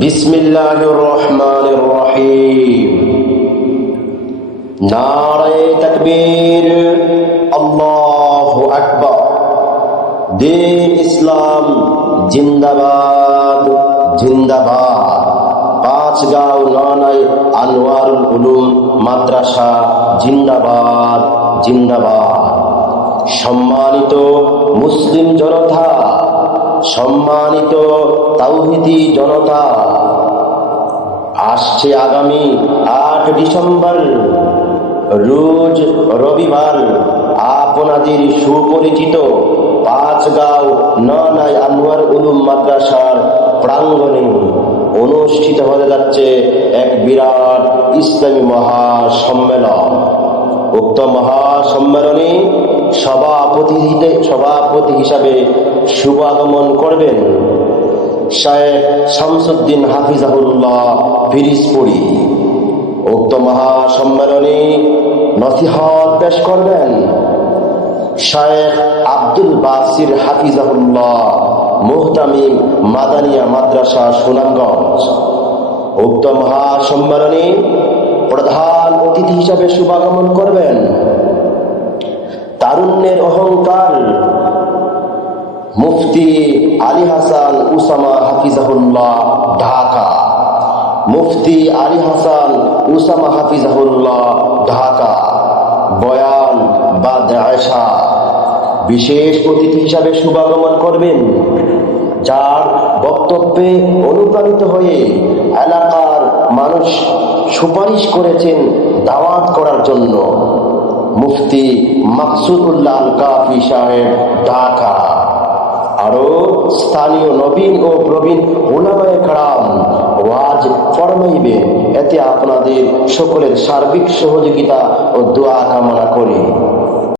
বিসমিল্লাহির রহমানির রহিম। নারায়ে তাকবীর, আল্লাহু আকবার। দিন ইসলাম জিন্দাবাদ জিন্দাবাদ। পাঁচগাঁও নানাই আনোয়ারুল উলুম মাদ্রাসা জিন্দাবাদ জিন্দাবাদ। সম্মানিত মুসলিম জনতা, সম্মানিত তাওহীদি জনতা, আসছে আগামী 8 ডিসেম্বর রোজ রবিবার আপনাদের সুপরিচিত পাঁচগাঁও নানাই আনোয়ার উলুম মাদ্রাসার প্রাঙ্গণে অনুষ্ঠিত হতে যাচ্ছে এক বিরাট ইসলামী মহাসম্মেলন। উক্ত মহাসম্মেলনে সভাপতি হিসাবে শুভ আগমন করবেন শায়েখ শামসুদ্দিন হাফিজাহুল্লাহ পিরিজপুরি। উক্ত মহাসম্মেলনে নসিহত পেশ করবেন শায়েখ আব্দুল বাসির হাফিজাহুল্লাহ মুহতামিম মাদানিয়া মাদ্রাসা সুনামগঞ্জ। উক্ত মহাসম্মেলনে প্রধান অতিথি হিসাবে শুভাগমন করবেন তারুণ্যের অহংকার মুফতি আলী হাসান উসামা হাফিজাহুল্লাহ ঢাকা। মুফতি আলী হাসান উসামা হাফিজাহুল্লাহ ঢাকা বয়ান বা দায়সা বিশেষ অতিথি হিসাবে শুভাগমন করবেন, যার বক্তব্যে অনুপ্রাণিত হয়ে এলাকার মানুষ সুপারিশ করেছেন দাওয়াত করার জন্য মুফতি মাকসুদুল্লাহ আল কাফি সাহেব ঢাকা। আরো স্থানীয় নবীন ও প্রবীণ উলামায়ে কেরাম ওয়াজ ফরমাইবেন। এতে আপনাদের সকলের সার্বিক সহযোগিতা ও দোয়া কামনা করি।